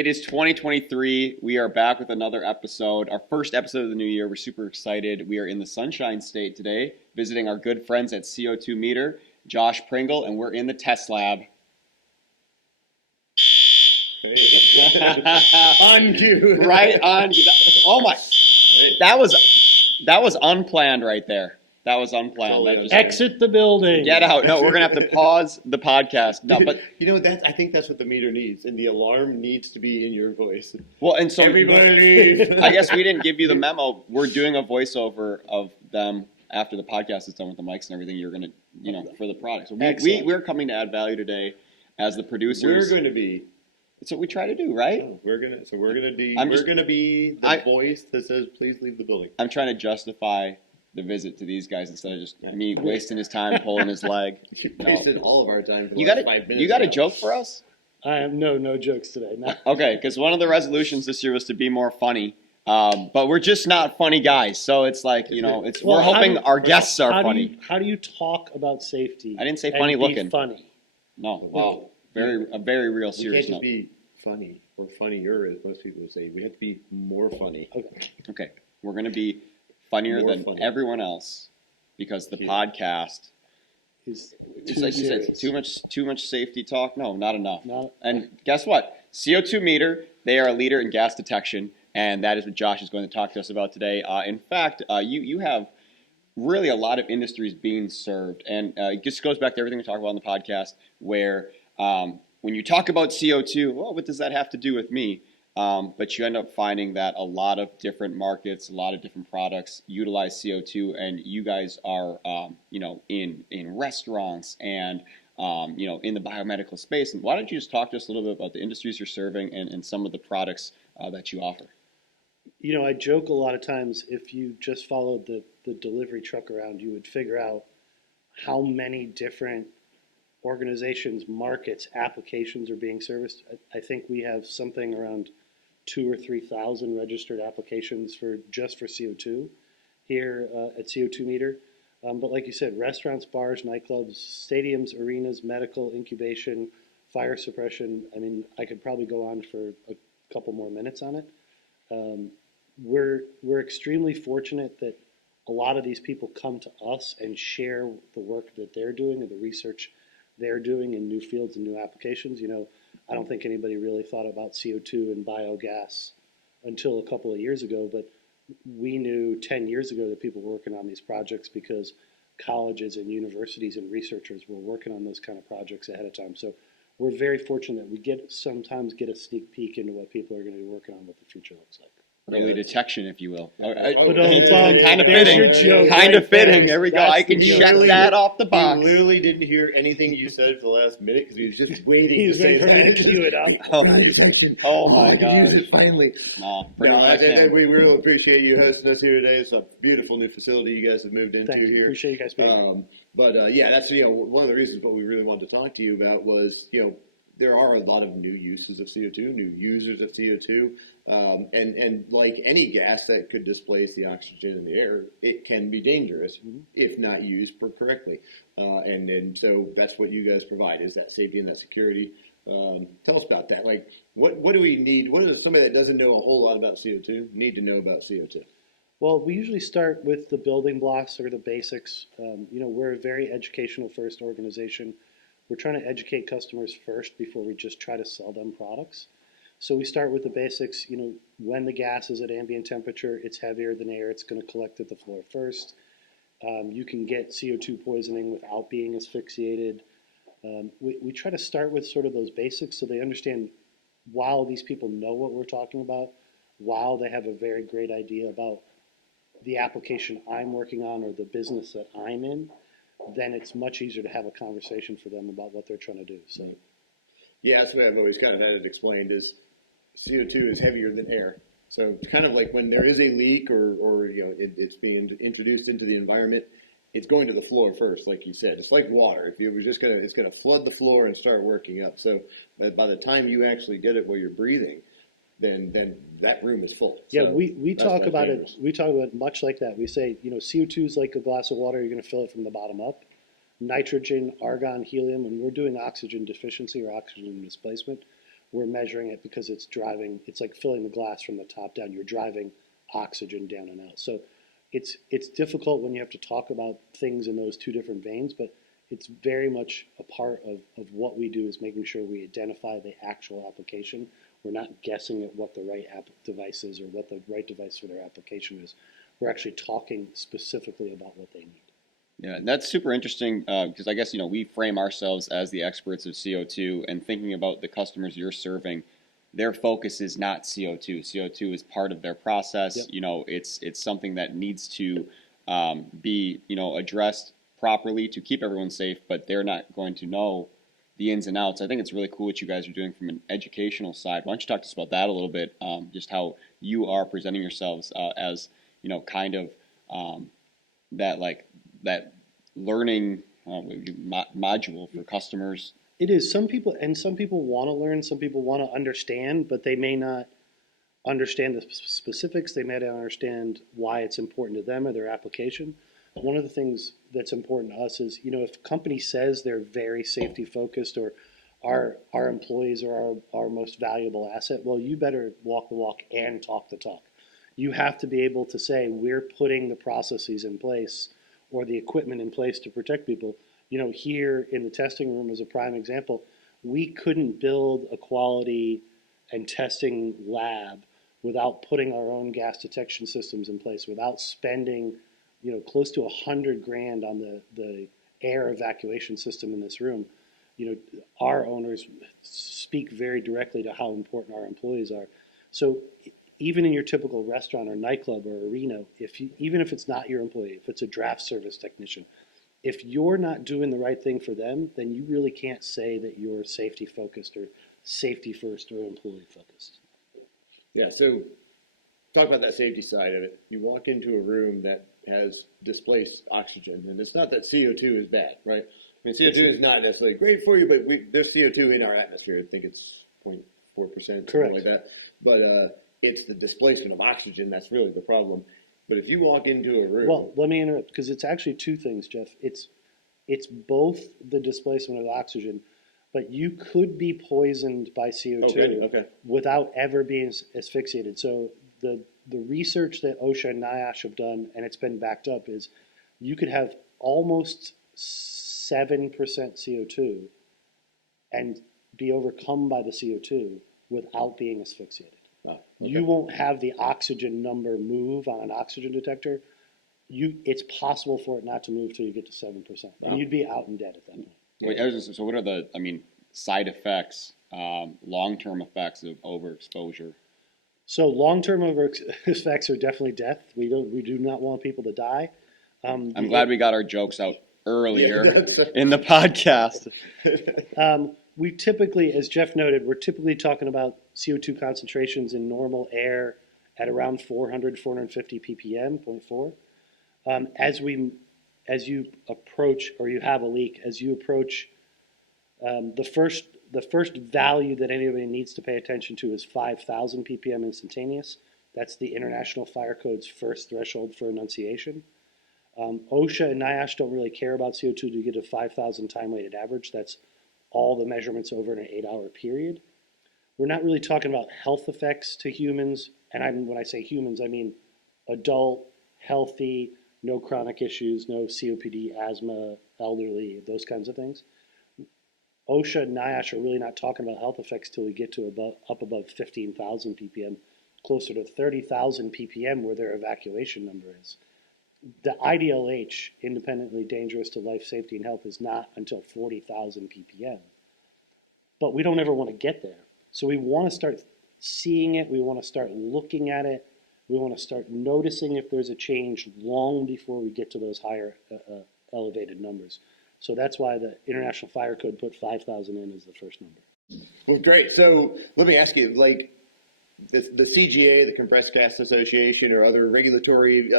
It is 2023. We are back with another episode, our first episode of the new year. We're super excited. We are in the Sunshine State today, visiting our good friends at CO2 Meter, Josh Pringle, and we're in the test lab. On cue. Right on. Oh my! That was unplanned right there. That was unplanned. Totally Exit the building. Get out. No, we're gonna have to pause the podcast. No, but you know I think that's what the meter needs, and the alarm needs to be in your voice. well, and so Everybody leave. I guess we didn't give you the memo. We're doing a voiceover of them after the podcast is done with the mics and everything. You're gonna, for the product. So we're coming to add value today as the producers. We're going to be. It's what we try to do, right? We're gonna be I'm the voice that says, "Please leave the building." I'm trying to justify the visit to these guys instead of just me wasting his time pulling his leg. You wasted all of our time for the You last got 5 minutes. You got a now. joke for us? I have no jokes today. No. Okay, because one of the resolutions this year was to be more funny. But we're just not funny guys, so it's like we're hoping our guests are funny. How do you talk about safety? I didn't say and funny be looking. Funny. No, wow, a very real We serious can't note. just be funny or funnier, as most people would say. We have to be more funny. Okay. We're gonna be funnier More than funny. everyone else because the podcast. Is It's too like you said, serious. too much safety talk. No, not enough. Not- And guess what? CO2 Meter, they are a leader in gas detection, and that is what Josh is going to talk to us about today. In fact, you have really a lot of industries being served, and it just goes back to everything we talk about on the podcast, where when you talk about CO2, well, what does that have to do with me? But you end up finding that a lot of different markets, a lot of different products utilize CO2, and you guys are, in restaurants and, in the biomedical space. And why don't you just talk to us a little bit about the industries you're serving and some of the products that you offer? I joke a lot of times if you just followed the delivery truck around, you would figure out how many different organizations, markets, applications are being serviced. I think we have something around 2,000 or 3,000 registered applications for CO2 here at CO2 Meter. But like you said, restaurants, bars, nightclubs, stadiums, arenas, medical, incubation, fire suppression. I mean, I could probably go on for a couple more minutes on it. We're extremely fortunate that a lot of these people come to us and share the work that they're doing and the research they're doing in new fields and new applications. I don't think anybody really thought about CO2 and biogas until a couple of years ago, but we knew 10 years ago that people were working on these projects because colleges and universities and researchers were working on those kind of projects ahead of time. So we're very fortunate that we sometimes get a sneak peek into what people are going to be working on, what the future looks like. Early detection, if you will. But Kind of there's fitting. your joke Kind right of fitting. there. There we go. That's I can the joke. check that off the box. He literally didn't hear anything you said for the last minute because he was just waiting. He was to say waiting for me to that. cue it up. Oh my I can use gosh. it finally. No, bring No, it back in. we really appreciate you hosting us here today. It's a beautiful new facility you guys have moved into Thank you. here. Appreciate you guys being here. But that's one of the reasons what we really wanted to talk to you about was there are a lot of new uses of CO2, new users of CO2, and like any gas that could displace the oxygen in the air, it can be dangerous if not used correctly. And so that's what you guys provide is that safety and that security. Tell us about that. Like, what do we need? What does somebody that doesn't know a whole lot about CO2 need to know about CO2? Well, we usually start with the building blocks or the basics. We're a very educational first organization. We're trying to educate customers first before we just try to sell them products. So we start with the basics. When the gas is at ambient temperature, it's heavier than air. It's going to collect at the floor first. You can get CO2 poisoning without being asphyxiated. We try to start with sort of those basics so they understand while these people know what we're talking about, while they have a very great idea about the application I'm working on or the business that I'm in, then it's much easier to have a conversation for them about what they're trying to do. So, yeah, that's the way I've always kind of had it explained is CO2 is heavier than air. So it's kind of like when there is a leak or it's being introduced into the environment, it's going to the floor first, like you said. It's like water. If you were just it's gonna flood the floor and start working up. So by the time you actually get it where you're breathing, then that room is full. yeah, So we that's talk about dangerous. it. We talk about it much like that. We say, CO2 is like a glass of water. You're going to fill it from the bottom up. Nitrogen, argon, helium, and we're doing oxygen deficiency or oxygen displacement. we're measuring it because it's driving, it's like filling the glass from the top down. You're driving oxygen down and out. So it's difficult when you have to talk about things in those two different veins, but it's very much a part of what we do is making sure we identify the actual application. We're not guessing at what the right device is or what the right device for their application is. We're actually talking specifically about what they need. Yeah, that's super interesting because I guess we frame ourselves as the experts of CO2 and thinking about the customers you're serving. Their focus is not CO2. CO2 is part of their process. Yep. It's something that needs to be addressed properly to keep everyone safe, but they're not going to know the ins and outs. I think it's really cool what you guys are doing from an educational side. Why don't you talk to us about that a little bit? Just how you are presenting yourselves as kind of that learning module for customers. It is. Some people want to learn, some people want to understand, but they may not understand the specifics. They may not understand why it's important to them or their application. One of the things that's important to us is, if a company says they're very safety focused or our employees are our most valuable asset, well, you better walk the walk and talk the talk. You have to be able to say, we're putting the processes in place or the equipment in place to protect people. Here in the testing room as a prime example, we couldn't build a quality and testing lab without putting our own gas detection systems in place, without spending, close to $100,000 on the air evacuation system in this room. Our owners speak very directly to how important our employees are. So even in your typical restaurant or nightclub or arena, even if it's not your employee, if it's a draft service technician, if you're not doing the right thing for them, then you really can't say that you're safety focused or safety first or employee focused. Yeah, so talk about that safety side of it. You walk into a room that has displaced oxygen, and it's not that CO2 is bad, right? I mean, CO2 is not necessarily great for you, but there's CO2 in our atmosphere. I think it's 0.4%, something like that. But it's the displacement of oxygen that's really the problem. But if you walk into a room... Well, let me interrupt, because it's actually two things, Jeff. It's both the displacement of oxygen, but you could be poisoned by CO2 without ever being asphyxiated. So the research that OSHA and NIOSH have done, and it's been backed up, is you could have almost 7% CO2 and be overcome by the CO2 without being asphyxiated. Oh, okay. You won't have the oxygen number move on an oxygen detector. It's possible for it not to move till you get to 7%, and you'd be out and dead at that point. Wait, so what are the side effects, long-term effects of overexposure? So long-term effects are definitely death. We do not want people to die. I'm glad we got our jokes out earlier in the podcast. We typically, as Jeff noted, we're typically talking about CO2 concentrations in normal air at around 400, 450 ppm, 0.4. As you approach, or you have a leak, as you approach, the first value that anybody needs to pay attention to is 5,000 ppm instantaneous. That's the International Fire Code's first threshold for enunciation. OSHA and NIOSH don't really care about CO2 to get a 5,000 time-weighted average. That's all the measurements over an 8-hour period. We're not really talking about health effects to humans, and when I say humans, I mean adult, healthy, no chronic issues, no COPD, asthma, elderly, those kinds of things. OSHA and NIOSH are really not talking about health effects till we get to up above 15,000 ppm, closer to 30,000 ppm where their evacuation number is. The IDLH, independently dangerous to life, safety, and health, is not until 40,000 ppm. But we don't ever want to get there. So we want to start seeing it. We want to start looking at it. We want to start noticing if there's a change long before we get to those higher elevated numbers. So that's why the International Fire Code put 5,000 in as the first number. Well, great. So let me ask you, like, the CGA, the Compressed Gas Association, or other regulatory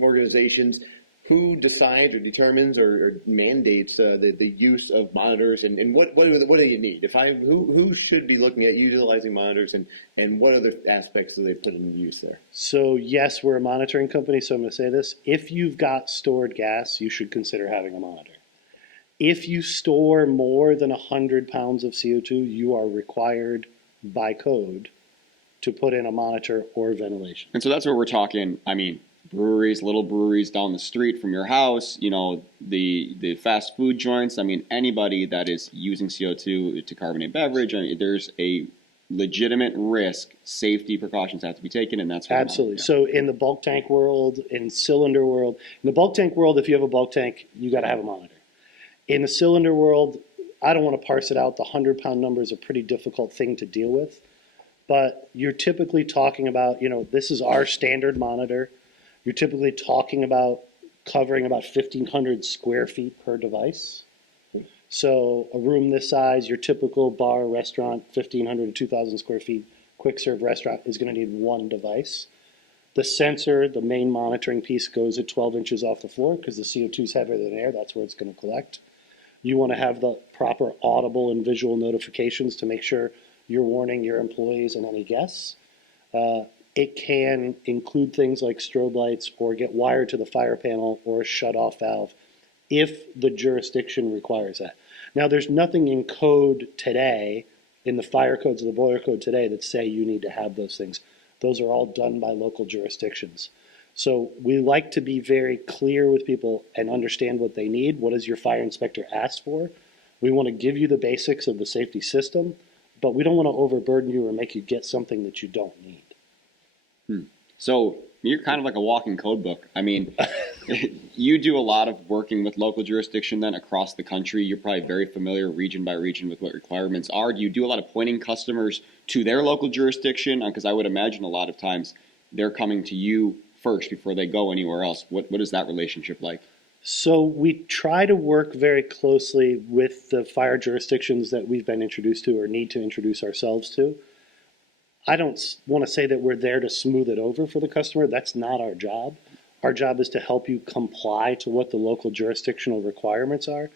organizations, who decides or determines or mandates the use of monitors, and what do you need? Who should be looking at utilizing monitors, and what other aspects do they put in use there? So yes, we're a monitoring company, so I'm going to say this. If you've got stored gas, you should consider having a monitor. If you store more than 100 pounds of CO2, you are required by code to put in a monitor or ventilation. And so that's where we're talking. I mean, breweries, little breweries down the street from your house, you know, the fast food joints. I mean, anybody that is using CO2 to carbonate beverage, I mean, there's a legitimate risk. Safety precautions have to be taken, and that's what Absolutely. So in the bulk tank world, in cylinder world, in the bulk tank world, if you have a bulk tank, you got to have a monitor. In the cylinder world, I don't want to parse it out. The 100-pound number is a pretty difficult thing to deal with. But you're typically talking about, you know, this is our standard monitor. You're typically talking about covering about 1,500 square feet per device. So a room this size, your typical bar, restaurant, 1,500 to 2,000 square feet, quick serve restaurant is going to need one device. The sensor, the main monitoring piece, goes at 12 inches off the floor because the CO2 is heavier than air. That's where it's going to collect. You want to have the proper audible and visual notifications to make sure you're warning your employees and any guests. It can include things like strobe lights or get wired to the fire panel or a shut-off valve if the jurisdiction requires that. Now, there's nothing in code today, in the fire codes or the boiler code today, that say you need to have those things. Those are all done by local jurisdictions. So we like to be very clear with people and understand what they need. What does your fire inspector ask for? We want to give you the basics of the safety system, but we don't want to overburden you or make you get something that you don't need. So you're kind of like a walking code book. I mean, you do a lot of working with local jurisdiction then across the country. You're probably very familiar region by region with what requirements are. Do you do a lot of pointing customers to their local jurisdiction? Because I would imagine a lot of times they're coming to you first before they go anywhere else. What is that relationship like? So we try to work very closely with the fire jurisdictions that we've been introduced to or need to introduce ourselves to. I don't want to say that we're there to smooth it over for the customer. That's not our job. Our job is to help you comply to what the local jurisdictional requirements are.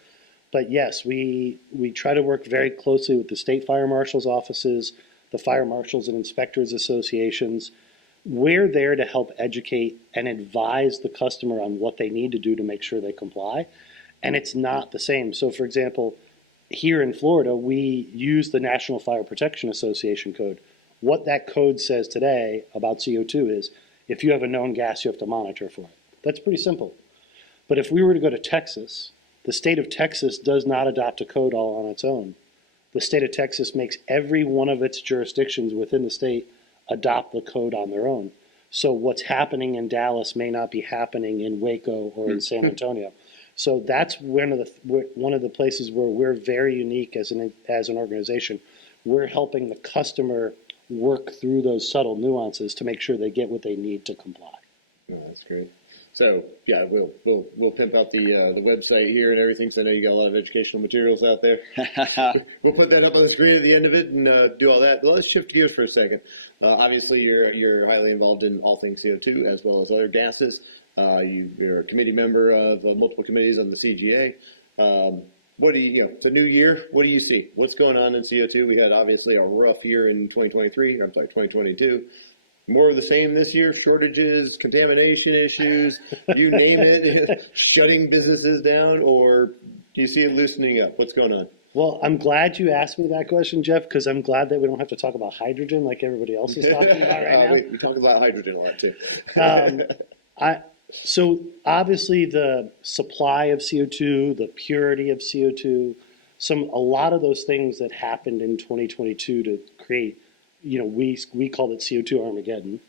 But yes, we try to work very closely with the state fire marshals' offices, the fire marshals and inspectors associations. We're there to help educate and advise the customer on what they need to do to make sure they comply. And it's not the same. So, for example, here in Florida, we use the National Fire Protection Association code. What that code says today about CO2 is if you have a known gas, you have to monitor for it. That's pretty simple. But if we were to go to Texas, the state of Texas does not adopt a code all on its own. The state of Texas makes every one of its jurisdictions within the state adopt the code on their own. So what's happening in Dallas may not be happening in Waco or in San Antonio. So that's one of the places where we're very unique as an organization. We're helping the customer work through those subtle nuances to make sure they get what they need to comply. Oh, that's great. So yeah, we'll pimp out the website here and everything. So I know you got a lot of educational materials out there. We'll put that up on the screen at the end of it and do all that. But let's shift gears for a second. Obviously, you're highly involved in all things CO2 as well as other gases. You're a committee member of multiple committees on the CGA. What do it's a new year. What do you see? What's going on in CO2? We had obviously a rough year in 2022. More of the same this year, shortages, contamination issues, you name it, shutting businesses down, or do you see it loosening up? What's going on? Well, I'm glad you asked me that question, Jeff, because I'm glad that we don't have to talk about hydrogen like everybody else is talking about right now. We talk about hydrogen a lot too. So obviously the supply of CO2, the purity of CO2, a lot of those things that happened in 2022 to create, we called it CO2 Armageddon.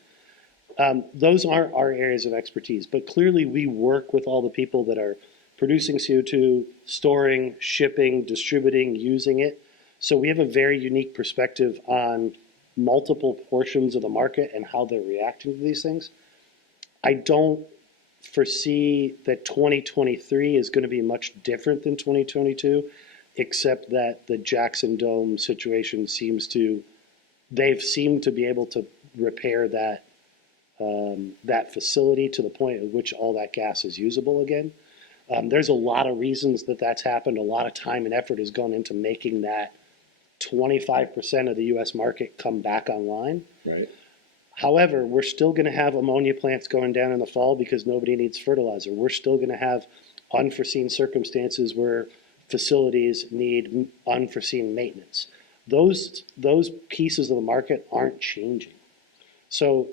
Those aren't our areas of expertise, but clearly we work with all the people that are producing CO2, storing, shipping, distributing, using it. So we have a very unique perspective on multiple portions of the market and how they're reacting to these things. I don't foresee that 2023 is going to be much different than 2022, except that the Jackson Dome situation they've seemed to be able to repair that facility to the point at which all that gas is usable again. There's a lot of reasons that's happened. A lot of time and effort has gone into making that 25% of the U.S. market come back online. Right. However, we're still going to have ammonia plants going down in the fall because nobody needs fertilizer. We're still going to have unforeseen circumstances where facilities need unforeseen maintenance. Those pieces of the market aren't changing. So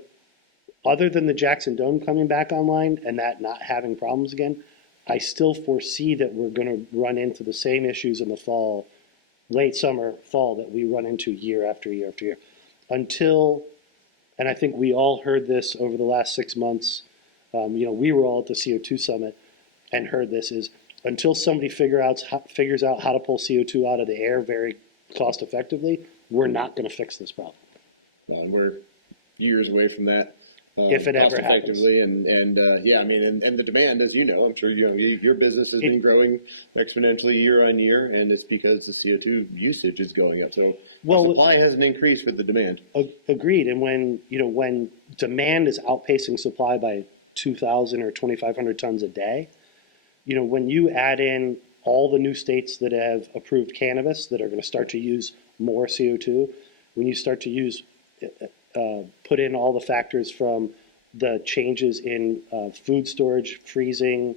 other than the Jackson Dome coming back online and that not having problems again, I still foresee that we're going to run into the same issues in the fall, late summer, fall, that we run into year after year after year. Until, and I think we all heard this over the last 6 months, we were all at the CO2 summit and heard this, is until somebody figures out how to pull CO2 out of the air very cost effectively, we're not going to fix this problem. And we're years away from that. If it ever happens. Effectively, and the demand, as you know, I'm sure your business has been growing exponentially year on year, and it's because the CO2 usage is going up. So the supply hasn't increased with the demand. Agreed. And when demand is outpacing supply by 2,000 or 2,500 tons a day, when you add in all the new states that have approved cannabis that are going to start to use more CO2, when you start to put in all the factors from the changes in food storage, freezing,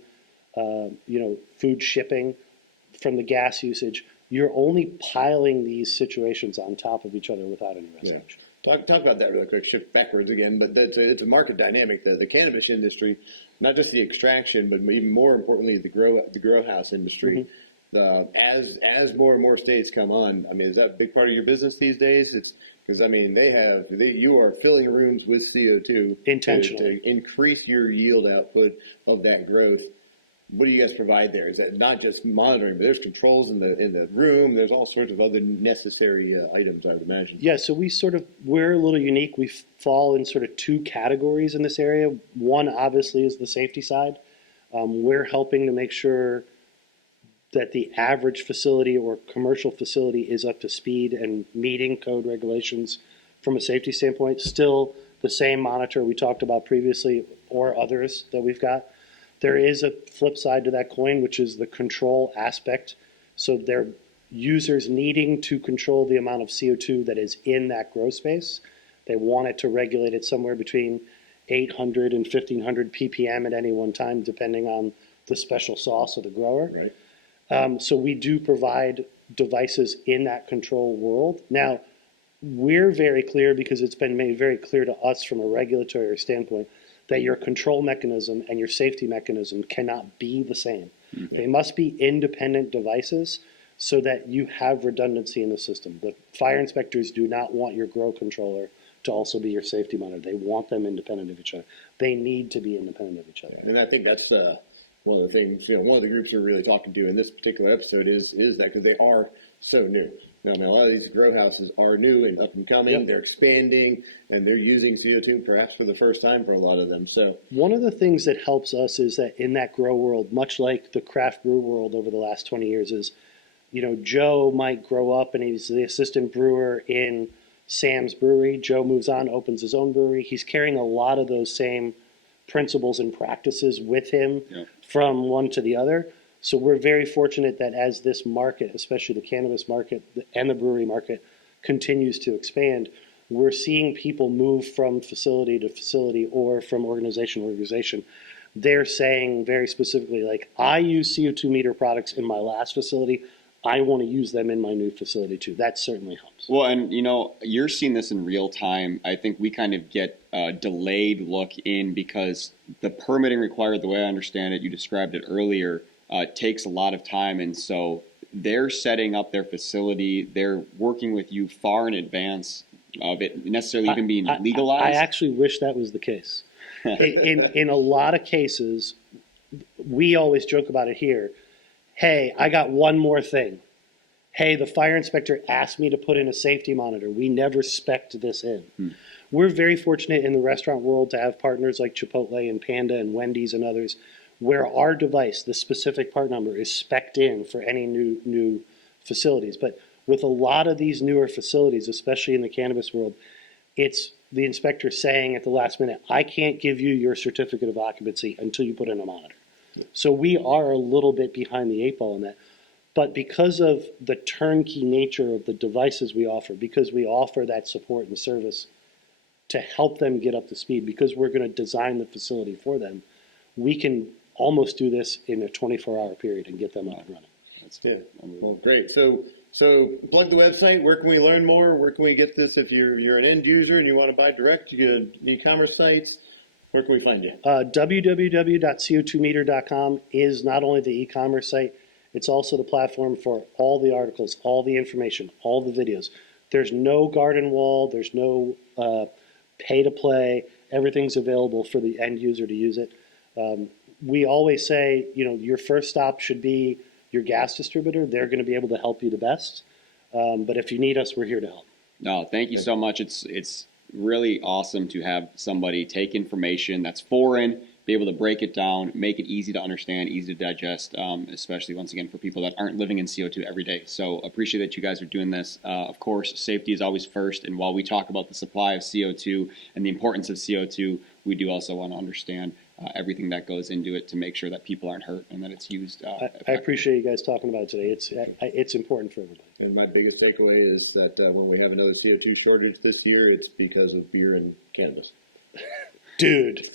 food shipping, from the gas usage, you're only piling these situations on top of each other without any resolution. Yeah. Talk about that really quick. Shift backwards again, but it's a market dynamic. The cannabis industry, not just the extraction, but even more importantly, the grow house industry. Mm-hmm. As more and more states come on, I mean, is that a big part of your business these days? It's because you are filling rooms with CO2 intentionally to increase your yield output of that growth. What do you guys provide there? Is that not just monitoring, but there's controls in the room? There's all sorts of other necessary items, I would imagine. Yeah, so we're a little unique. We fall in sort of two categories in this area. One, obviously, is the safety side. We're helping to make sure that the average facility or commercial facility is up to speed and meeting code regulations from a safety standpoint. Still the same monitor we talked about previously or others that we've got. There is a flip side to that coin, which is the control aspect. So they're users needing to control the amount of CO2 that is in that grow space. They want it to regulate it somewhere between 800 and 1,500 ppm at any one time, depending on the special sauce of the grower. Right. So we do provide devices in that control world. Now, we're very clear, because it's been made very clear to us from a regulatory standpoint, that your control mechanism and your safety mechanism cannot be the same. Mm-hmm. They must be independent devices so that you have redundancy in the system. The fire inspectors do not want your grow controller to also be your safety monitor. They want them independent of each other. They need to be independent of each other. And I think that's one of the things, one of the groups we're really talking to in this particular episode is that, because they are so new. Now, a lot of these grow houses are new and up and coming. Yep. They're expanding, and they're using CO2 perhaps for the first time for a lot of them. So one of the things that helps us is that in that grow world, much like the craft brew world over the last 20 years, is, Joe might grow up and he's the assistant brewer in Sam's brewery. Joe moves on, opens his own brewery. He's carrying a lot of those same principles and practices with him. Yep. From one to the other. So we're very fortunate that as this market, especially the cannabis market and the brewery market, continues to expand, we're seeing people move from facility to facility or from organization to organization. They're saying very specifically, like, I use CO2 meter products in my last facility. I want to use them in my new facility too. That certainly helps. Well, and you're seeing this in real time. I think we kind of get a delayed look in because the permitting required, the way I understand it, you described it earlier, takes a lot of time. And so they're setting up their facility. They're working with you far in advance of it necessarily even being legalized. I actually wish that was the case. In a lot of cases, we always joke about it here. Hey, I got one more thing. Hey, the fire inspector asked me to put in a safety monitor. We never spec'd this in. We're very fortunate in the restaurant world to have partners like Chipotle and Panda and Wendy's and others, where our device, the specific part number, is spec'd in for any new facilities. But with a lot of these newer facilities, especially in the cannabis world, it's the inspector saying at the last minute, I can't give you your certificate of occupancy until you put in a monitor. So we are a little bit behind the eight ball in that. But because of the turnkey nature of the devices we offer, because we offer that support and service to help them get up to speed, because we're going to design the facility for them, we can almost do this in a 24-hour period and get them up and running. That's Yeah. unbelievable. Well, great. So plug the website. Where can we learn more? Where can we get this? If you're an end user and you want to buy direct, you get e-commerce sites. Where can we find you? www.co2meter.com is not only the e-commerce site, it's also the platform for all the articles, all the information, all the videos. There's no garden wall. There's no pay to play. Everything's available for the end user to use it. We always say, your first stop should be your gas distributor. They're going to be able to help you the best. But if you need us, we're here to help. No, thank you so much. It's really awesome to have somebody take information that's foreign, be able to break it down, make it easy to understand, easy to digest, especially once again for people that aren't living in CO2 every day. So appreciate that you guys are doing this. Of course, safety is always first. And while we talk about the supply of CO2 and the importance of CO2, we do also want to understand everything that goes into it to make sure that people aren't hurt and that it's used. I appreciate you guys talking about it today. It's important for everybody. And my biggest takeaway is that when we have another CO2 shortage this year, it's because of beer and cannabis. Dude.